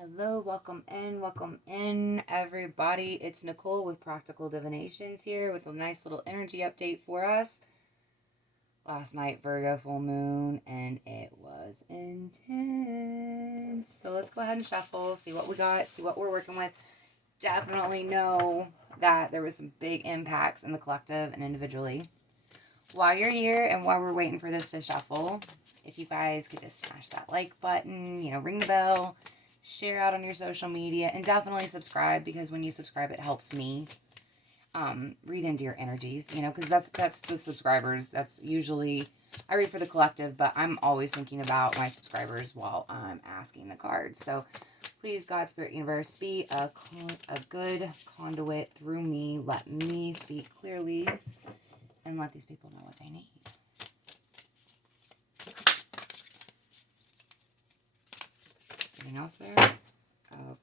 Hello, welcome in, everybody. It's Nicole with Practical Divinations here with a nice little energy update for us. Last night, Virgo full moon, and it was intense. So let's go ahead and shuffle, see what we got, see what we're working with. Definitely know that there was some big impacts in the collective and individually. While you're here and while we're waiting for this to shuffle, if you guys could just smash that like button, ring the bell, share out on your social media, and definitely subscribe, because when you subscribe it helps me read into your energies, because that's the subscribers. That's usually, I read for the collective, but I'm always thinking about my subscribers while I'm asking the cards. So please, God, Spirit, Universe, be a good conduit through me. Let me speak clearly and let these people know what they need. Anything else there?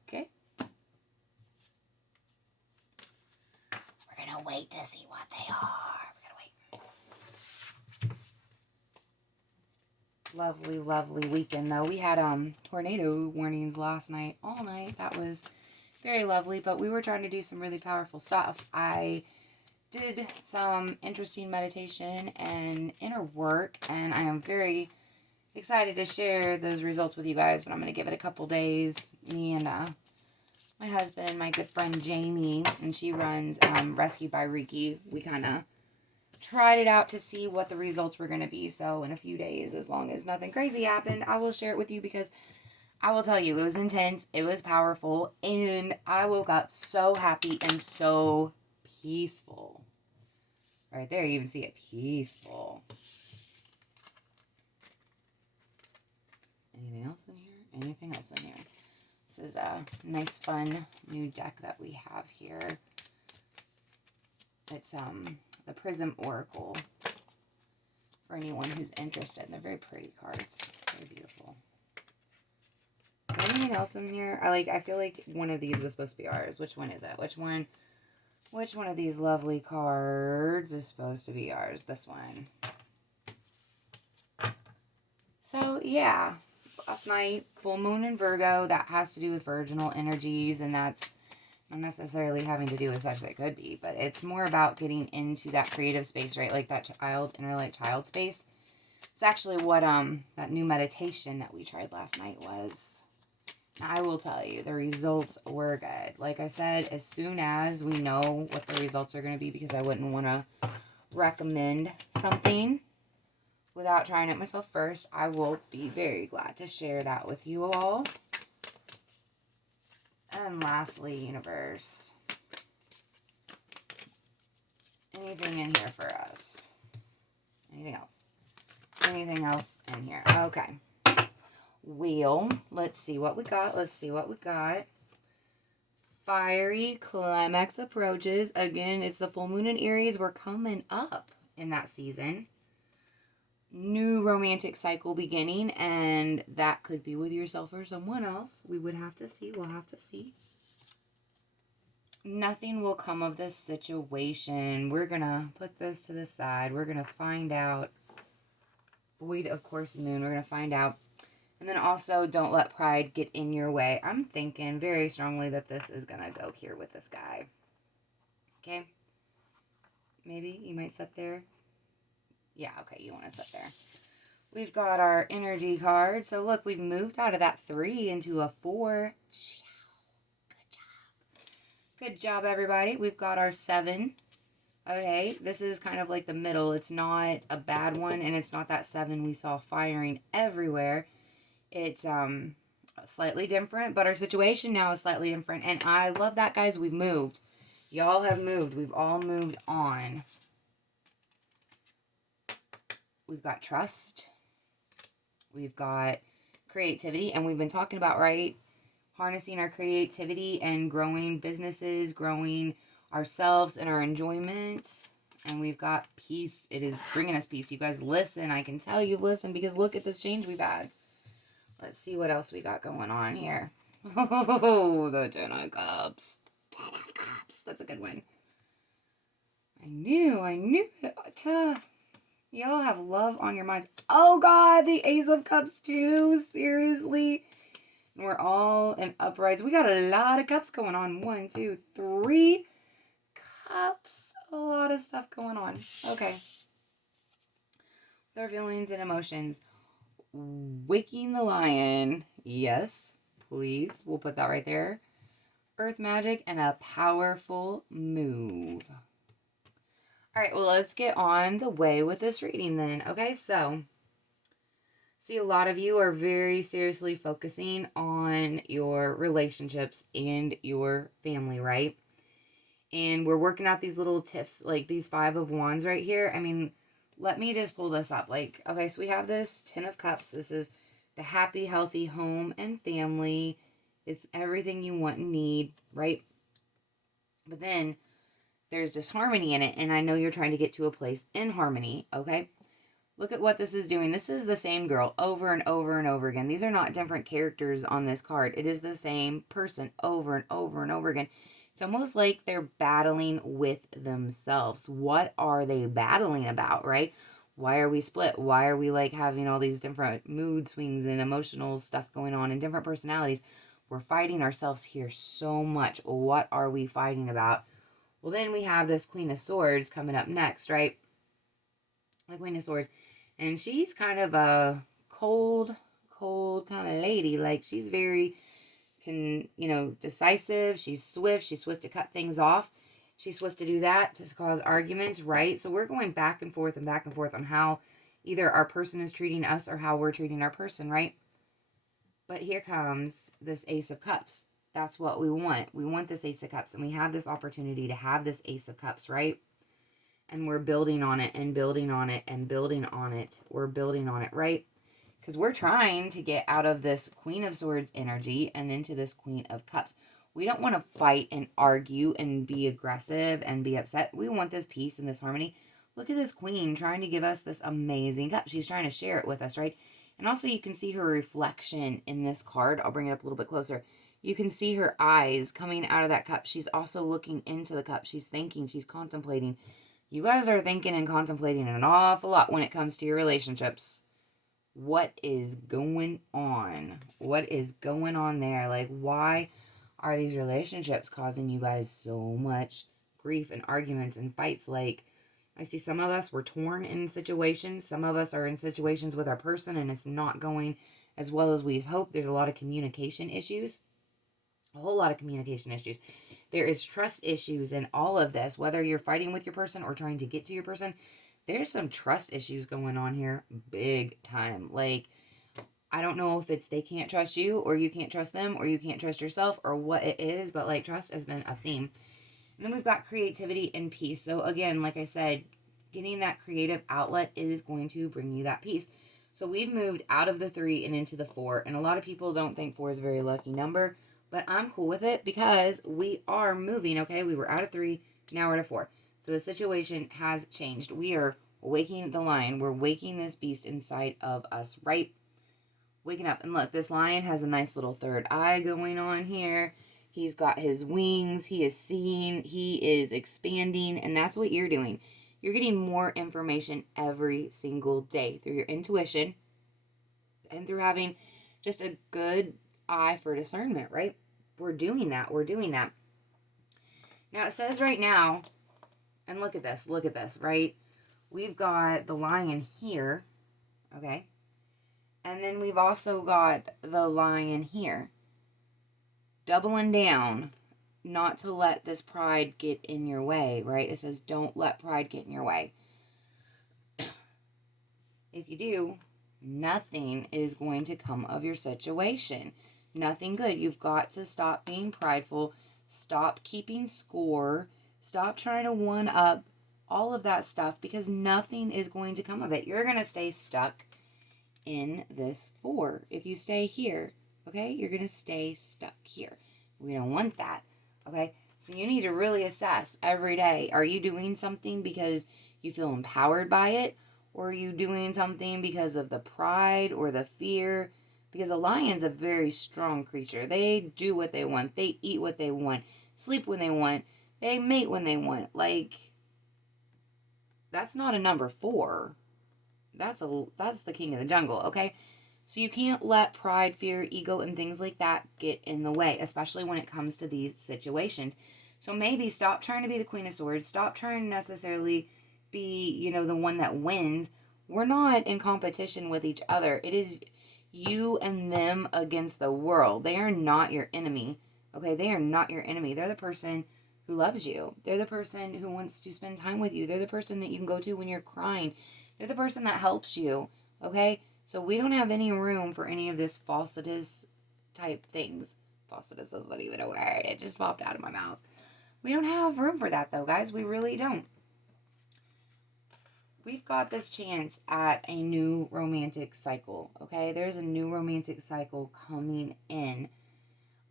Okay. We're going to wait to see what they are. We're going to wait. Lovely, lovely weekend, though. We had tornado warnings last night, all night. That was very lovely, but we were trying to do some really powerful stuff. I did some interesting meditation and inner work, and I am very excited to share those results with you guys, but I'm going to give it a couple days. Me and my husband and my good friend Jamie, and she runs Rescue by Reiki. We kind of tried it out to see what the results were going to be. So in a few days, as long as nothing crazy happened, I will share it with you, because I will tell you, it was intense, it was powerful, and I woke up so happy and so peaceful. Right there, you even see it, peaceful. Anything else in here? Anything else in here? This is a nice, fun new deck that we have here. It's the Prism Oracle for anyone who's interested. They're very pretty cards. Very beautiful. Is there anything else in here? I feel like one of these was supposed to be ours. Which one is it? Which one of these lovely cards is supposed to be ours? This one. So, yeah. Last night, full moon in Virgo. That has to do with virginal energies, and that's not necessarily having to do with sex. It could be, but it's more about getting into that creative space, right? Like that inner light child space. It's actually what that new meditation that we tried last night was. I will tell you, the results were good. Like I said, as soon as we know what the results are going to be, because I wouldn't want to recommend something without trying it myself first, I will be very glad to share that with you all. And lastly, universe, anything in here for us? Anything else? Anything else in here? Okay. Wheel. Let's see what we got. Fiery climax approaches. Again, it's the full moon in Aries. We're coming up in that season. New romantic cycle beginning, and that could be with yourself or someone else. We would have to see. We'll have to see. Nothing will come of this situation. We're going to put this to the side. We're going to find out. Void, of course, moon. We're going to find out. And then also, don't let pride get in your way. I'm thinking very strongly that this is going to go here with this guy. Okay? Maybe you might sit there. Yeah, okay, you want to sit there. We've got our energy card. So look, we've moved out of that 3 into a 4. Good job. Good job, everybody. We've got our 7. Okay, this is kind of like the middle. It's not a bad one, and it's not that 7 we saw firing everywhere. It's slightly different, but our situation now is slightly different. And I love that, guys. We've moved. Y'all have moved. We've all moved on. We've got trust. We've got creativity. And we've been talking about, right, harnessing our creativity and growing businesses, growing ourselves and our enjoyment. And we've got peace. It is bringing us peace. You guys listen. I can tell you listen, because look at this change we've had. Let's see what else we got going on here. Oh, the 10 of Cups. 10 of Cups. That's a good one. I knew it. Y'all have love on your minds. Oh, God, the Ace of Cups, too. Seriously. We're all in uprights. We got a lot of cups going on. 1, 2, 3 cups. A lot of stuff going on. Okay. Their feelings and emotions. Waking the lion. Yes, please. We'll put that right there. Earth magic and a powerful move. All right, well, let's get on the way with this reading then. Okay, so see, a lot of you are very seriously focusing on your relationships and your family, right? And we're working out these little tips, like these 5 of Wands right here. I mean, let me just pull this up. Like, okay, so we have this 10 of Cups. This is the happy, healthy home and family. It's everything you want and need, right? But then there's disharmony in it, and I know you're trying to get to a place in harmony, okay? Look at what this is doing. This is the same girl over and over and over again. These are not different characters on this card. It is the same person over and over and over again. It's almost like they're battling with themselves. What are they battling about, right? Why are we split? Why are we like having all these different mood swings and emotional stuff going on and different personalities? We're fighting ourselves here so much. What are we fighting about? Well, then we have this Queen of Swords coming up next, right? The Queen of Swords. And she's kind of a cold kind of lady. Like, she's very, decisive. She's swift. She's swift to cut things off. She's swift to do that, to cause arguments, right? So we're going back and forth on how either our person is treating us or how we're treating our person, right? But here comes this Ace of Cups. That's what we want. We want this Ace of Cups, and we have this opportunity to have this Ace of Cups, right? And we're building on it and building on it and building on it. We're building on it, right? Because we're trying to get out of this Queen of Swords energy and into this Queen of Cups. We don't want to fight and argue and be aggressive and be upset. We want this peace and this harmony. Look at this Queen trying to give us this amazing cup. She's trying to share it with us, right? And also you can see her reflection in this card. I'll bring it up a little bit closer. You can see her eyes coming out of that cup. She's also looking into the cup. She's thinking. She's contemplating. You guys are thinking and contemplating an awful lot when it comes to your relationships. What is going on? What is going on there? Like, why are these relationships causing you guys so much grief and arguments and fights? Like, I see some of us were torn in situations. Some of us are in situations with our person and it's not going as well as we hope. There's a lot of communication issues. A whole lot of communication issues. There is trust issues in all of this, whether you're fighting with your person or trying to get to your person. There's some trust issues going on here, big time. Like, I don't know if it's they can't trust you or you can't trust them or you can't trust yourself or what it is, but like trust has been a theme. And then we've got creativity and peace. So again, like I said, getting that creative outlet is going to bring you that peace. So we've moved out of the 3 and into the 4. And a lot of people don't think 4 is a very lucky number. But I'm cool with it because we are moving, okay? We were out of 3, now we're at 4. So the situation has changed. We are waking the lion. We're waking this beast inside of us, right? Waking up. And look, this lion has a nice little third eye going on here. He's got his wings. He is seeing. He is expanding. And that's what you're doing. You're getting more information every single day through your intuition and through having just a good eye for discernment, right? We're doing that. We're doing that. Now it says right now, and look at this, right? We've got the lion here, okay? And then we've also got the lion here. Doubling down not to let this pride get in your way, right? It says don't let pride get in your way. If you do, nothing is going to come of your situation. Nothing good. You've got to stop being prideful. Stop keeping score. Stop trying to one up all of that stuff because nothing is going to come of it. You're going to stay stuck in this 4. If you stay here, okay, you're going to stay stuck here. We don't want that, okay? So you need to really assess every day. Are you doing something because you feel empowered by it? Or are you doing something because of the pride or the fear? Because a lion's a very strong creature. They do what they want. They eat what they want. Sleep when they want. They mate when they want. Like, that's not a number 4. That's the king of the jungle, okay? So you can't let pride, fear, ego, and things like that get in the way, especially when it comes to these situations. So maybe stop trying to be the Queen of Swords. Stop trying to necessarily be, the one that wins. We're not in competition with each other. It is you and them against the world. They are not your enemy. Okay, they are not your enemy. They're the person who loves you. They're the person who wants to spend time with you. They're the person that you can go to when you're crying. They're the person that helps you. Okay? So we don't have any room for any of this falsitous type things. Falsitous is not even a word. It just popped out of my mouth. We don't have room for that though, guys. We really don't. We've got this chance at a new romantic cycle, okay? There's a new romantic cycle coming in.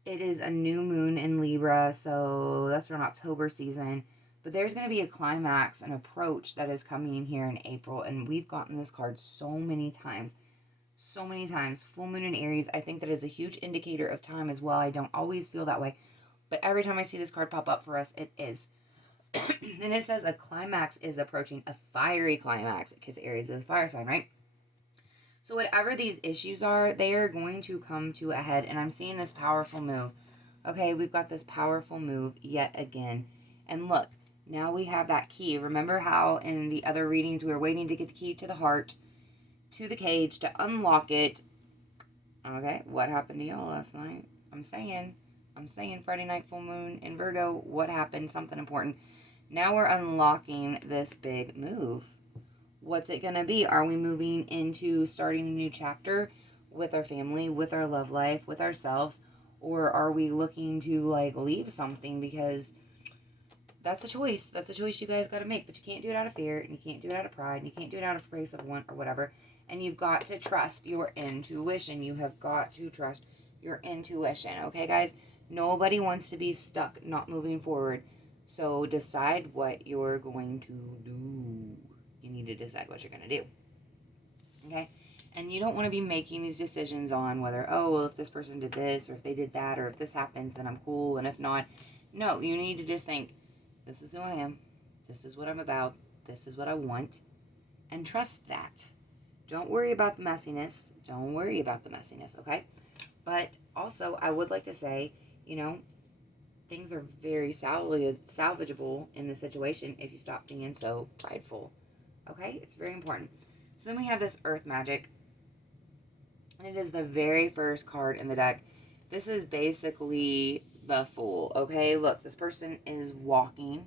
It is a new moon in Libra, so that's from October season. But there's going to be a climax, an approach that is coming in here in April. And we've gotten this card so many times. So many times. Full moon in Aries, I think that is a huge indicator of time as well. I don't always feel that way. But every time I see this card pop up for us, it is. And it says a climax is approaching, a fiery climax, because Aries is a fire sign, right? So whatever these issues are, they are going to come to a head. And I'm seeing this powerful move. Okay, we've got this powerful move yet again. And look, now we have that key. Remember how in the other readings we were waiting to get the key to the heart, to the cage, to unlock it. Okay, what happened to y'all last night? I'm saying Friday night full moon in Virgo. What happened? Something important. Now we're unlocking this big move. What's it going to be? Are we moving into starting a new chapter with our family, with our love life, with ourselves? Or are we looking to leave something? Because that's a choice. That's a choice you guys got to make. But you can't do it out of fear, and you can't do it out of pride, and you can't do it out of place of want or whatever. And you've got to trust your intuition. You have got to trust your intuition. Okay, guys? Nobody wants to be stuck, not moving forward. So decide what you're going to do. You need to decide what you're going to do. Okay? And you don't want to be making these decisions on whether, if this person did this, or if they did that, or if this happens, then I'm cool, and if not. No, you need to just think, this is who I am. This is what I'm about. This is what I want. And trust that. Don't worry about the messiness. Don't worry about the messiness, okay? But also, I would like to say, things are very salvageable in the situation if you stop being so prideful. Okay? It's very important. So then we have this Earth Magic. And it is the very first card in the deck. This is basically the Fool. Okay? Look, this person is walking,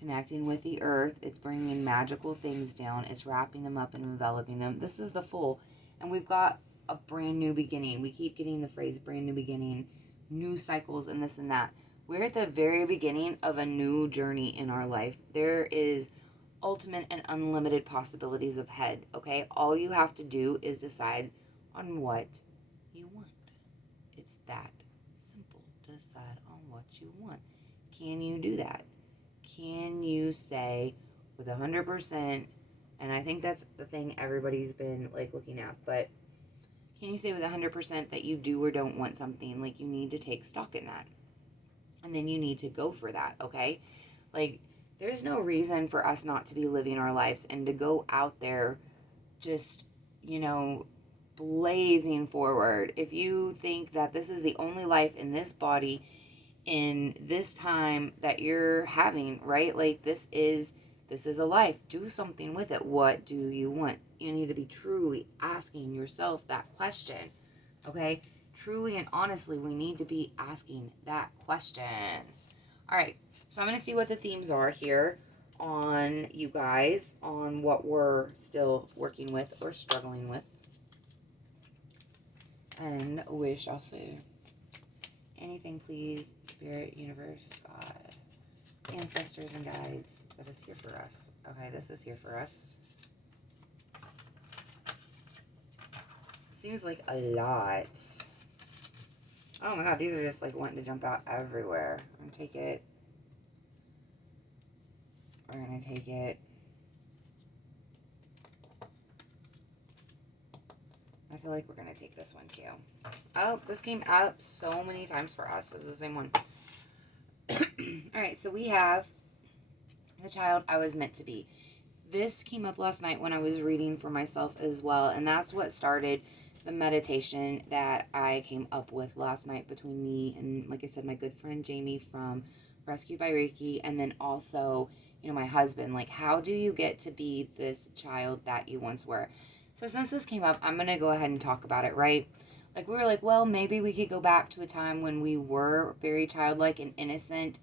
connecting with the earth. It's bringing magical things down. It's wrapping them up and enveloping them. This is the Fool. And we've got a brand new beginning. We keep getting the phrase brand new beginning, new cycles, and this and that. We're at the very beginning of a new journey in our life. There is ultimate and unlimited possibilities ahead, okay? All you have to do is decide on what you want. It's that simple. Decide on what you want. Can you do that? Can you say with 100%, and I think that's the thing everybody's been looking at, but can you say with 100% that you do or don't want something? You need to take stock in that. And then you need to go for that, okay? There's no reason for us not to be living our lives and to go out there just, blazing forward. If you think that this is the only life in this body in this time that you're having, right? This is a life. Do something with it. What do you want? You need to be truly asking yourself that question, okay? Truly and honestly, we need to be asking that question. All right, so I'm going to see what the themes are here on you guys, on what we're still working with or struggling with. And we shall see. Anything, please, Spirit, Universe, God, ancestors, and guides that is here for us. Okay, this is here for us. Seems like a lot. Oh my God, these are just wanting to jump out everywhere. I'm going to take it. We're going to take it. I feel like we're going to take this one too. Oh, this came up so many times for us. It's the same one. All right, so we have the child I was meant to be. This came up last night when I was reading for myself as well, and that's what started the meditation that I came up with last night between me and, like I said, my good friend Jamie from Rescued by Reiki, and then also, my husband. Like, how do you get to be this child that you once were? So since this came up, I'm going to go ahead and talk about it, right? Like, we were like, well, maybe we could go back to a time when we were very childlike and innocent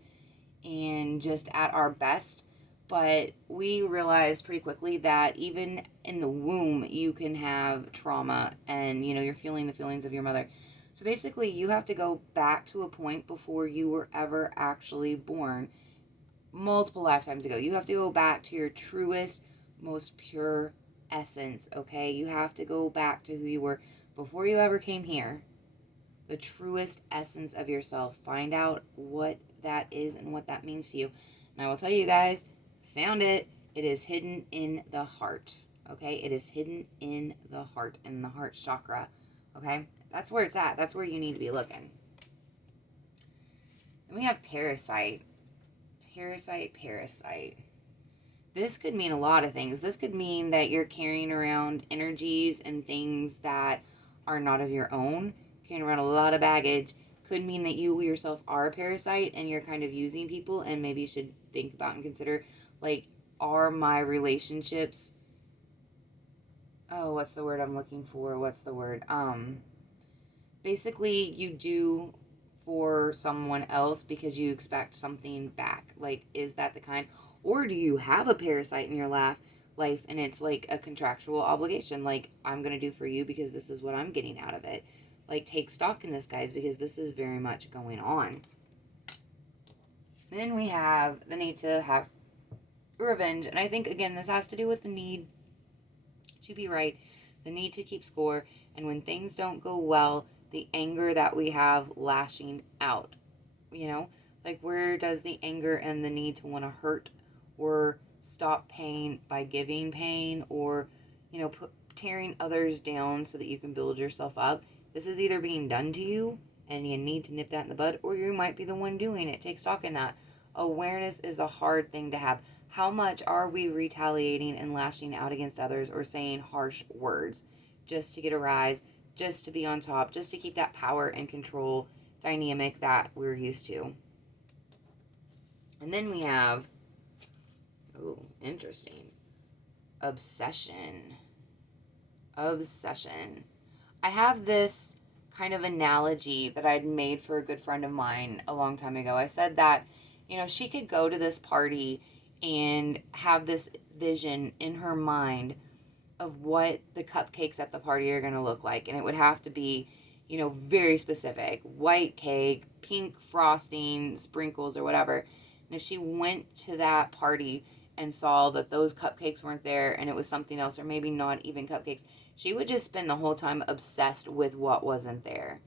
and just at our best. But we realized pretty quickly that even in the womb, you can have trauma and, you're feeling the feelings of your mother. So basically, you have to go back to a point before you were ever actually born, multiple lifetimes ago. You have to go back to your truest, most pure essence, okay? You have to go back to who you were before you ever came here. The truest essence of yourself. Find out what that is and what that means to you. And I will tell you guys, found it. It is hidden in the heart. Okay? It is hidden in the heart, in the heart chakra. Okay? That's where it's at. That's where you need to be looking. Then we have Parasite. Parasite. This could mean a lot of things. This could mean that you're carrying around energies and things that are not of your own, carrying around a lot of baggage. Could mean that you yourself are a parasite and you're kind of using people, and maybe you should think about and consider, like, are my relationships, what's the word I'm looking for? Basically you do for someone else because you expect something back. Like, is that the kind? Or do you have a parasite in your life and it's like a contractual obligation? Like, I'm going to do for you because this is what I'm getting out of it. Like, take stock in this, guys, because this is very much going on. Then we have the need to have revenge. And I think, again, this has to do with the need to be right, the need to keep score, and when things don't go well, the anger that we have lashing out. Like, where does the anger and the need to want to hurt or stop pain by giving pain, or tearing others down so that you can build yourself up? This is either being done to you and you need to nip that in the bud, or you might be the one doing it. Take stock in that. Awareness is a hard thing to have. How much are we retaliating and lashing out against others or saying harsh words just to get a rise, just to be on top, just to keep that power and control dynamic that we're used to? And then we have, interesting, obsession. I have this kind of analogy that I'd made for a good friend of mine a long time ago. I said that, she could go to this party and have this vision in her mind of what the cupcakes at the party are going to look like. And it would have to be, very specific. White cake, pink frosting, sprinkles, or whatever. And if she went to that party and saw that those cupcakes weren't there and it was something else, or maybe not even cupcakes, she would just spend the whole time obsessed with what wasn't there.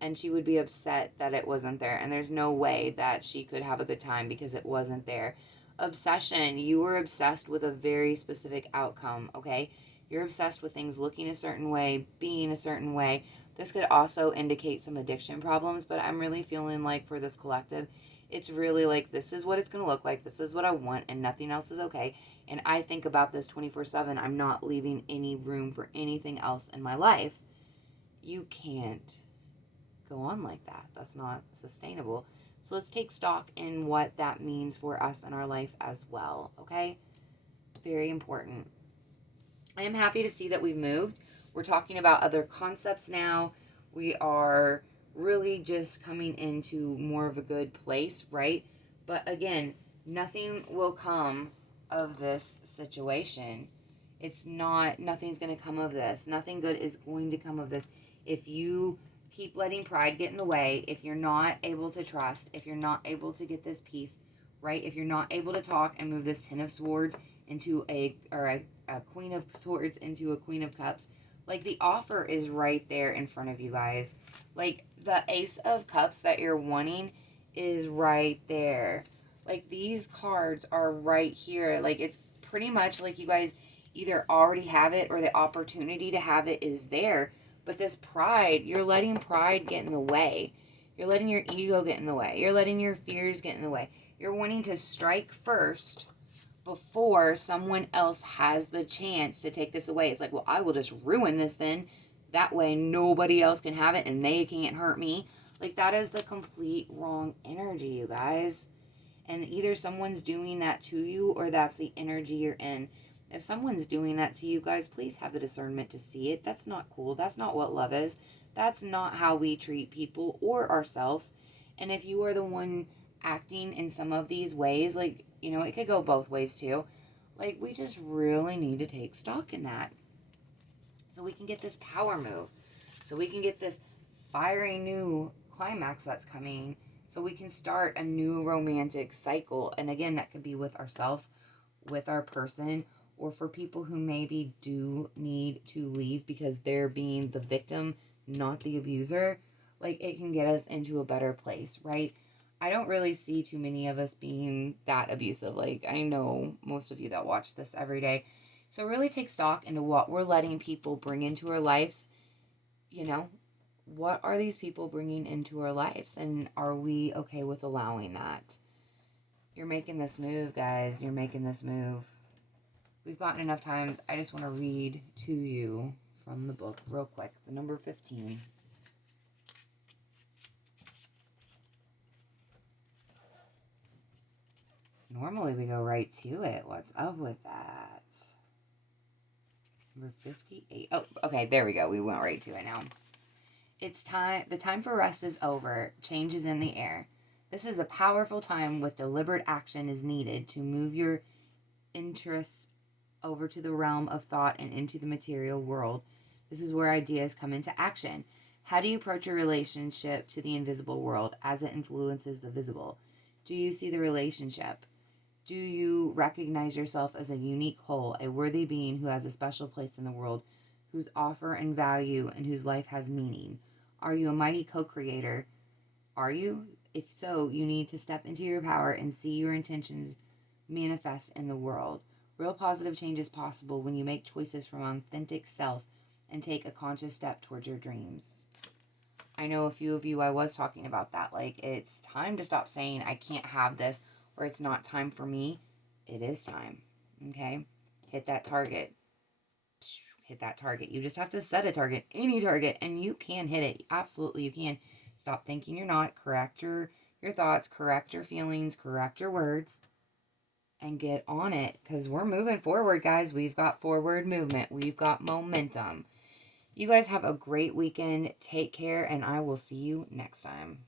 And she would be upset that it wasn't there. And there's no way that she could have a good time because it wasn't there. Obsession. You were obsessed with a very specific outcome, okay? You're obsessed with things looking a certain way, being a certain way. This could also indicate some addiction problems, but I'm really feeling like for this collective, it's really like, this is what it's going to look like. This is what I want, and nothing else is okay. And I think about this 24/7. I'm not leaving any room for anything else in my life. You can't go on like that. That's not sustainable. So let's take stock in what that means for us in our life as well, okay? Very important. I am happy to see that we've moved. We're talking about other concepts now. We are really just coming into more of a good place, right? But again, nothing will come of this situation. Nothing's going to come of this. Nothing good is going to come of this. If you keep letting pride get in the way, if you're not able to trust, if you're not able to get this peace, right? If you're not able to talk and move this Ten of Swords into a Queen of Swords into a Queen of Cups, like, the offer is right there in front of you guys. Like, the Ace of Cups that you're wanting is right there. Like, these cards are right here. Like, it's pretty much like you guys either already have it or the opportunity to have it is there. But this pride, you're letting pride get in the way. You're letting your ego get in the way. You're letting your fears get in the way. You're wanting to strike first before someone else has the chance to take this away. It's like, well, I will just ruin this then. That way nobody else can have it and they can't hurt me. Like, that is the complete wrong energy, you guys. And either someone's doing that to you or that's the energy you're in. If someone's doing that to you guys, please have the discernment to see it. That's not cool. That's not what love is. That's not how we treat people or ourselves. And if you are the one acting in some of these ways, like, it could go both ways too. Like, we just really need to take stock in that. So we can get this power move. So we can get this fiery new climax that's coming. So we can start a new romantic cycle. And again, that could be with ourselves, with our person, or for people who maybe do need to leave because they're being the victim, not the abuser. Like, it can get us into a better place, right? I don't really see too many of us being that abusive. Like, I know most of you that watch this every day. So really take stock into what we're letting people bring into our lives. What are these people bringing into our lives? And are we okay with allowing that? You're making this move, guys. You're making this move. We've gotten enough times. I just want to read to you from the book real quick. The number 15. Normally we go right to it. What's up with that? Number 58. Oh, okay. There we go. We went right to it now. It's time. The time for rest is over. Change is in the air. This is a powerful time with deliberate action is needed to move your interests over to the realm of thought and into the material world. This is where ideas come into action. How do you approach your relationship to the invisible world as it influences the visible? Do you see the relationship? Do you recognize yourself as a unique whole, a worthy being who has a special place in the world, whose offer and value and whose life has meaning? Are you a mighty co-creator? Are you? If so, you need to step into your power and see your intentions manifest in the world. Real positive change is possible when you make choices from authentic self and take a conscious step towards your dreams. I know a few of you, I was talking about that. Like, it's time to stop saying, I can't have this, or it's not time for me. It is time. Okay? Hit that target. Hit that target. You just have to set a target, any target, and you can hit it. Absolutely, you can. Stop thinking you're not. Correct your thoughts, correct your feelings, correct your words, and get on it, because we're moving forward, guys. We've got forward movement. We've got momentum. You guys have a great weekend. Take care, and I will see you next time.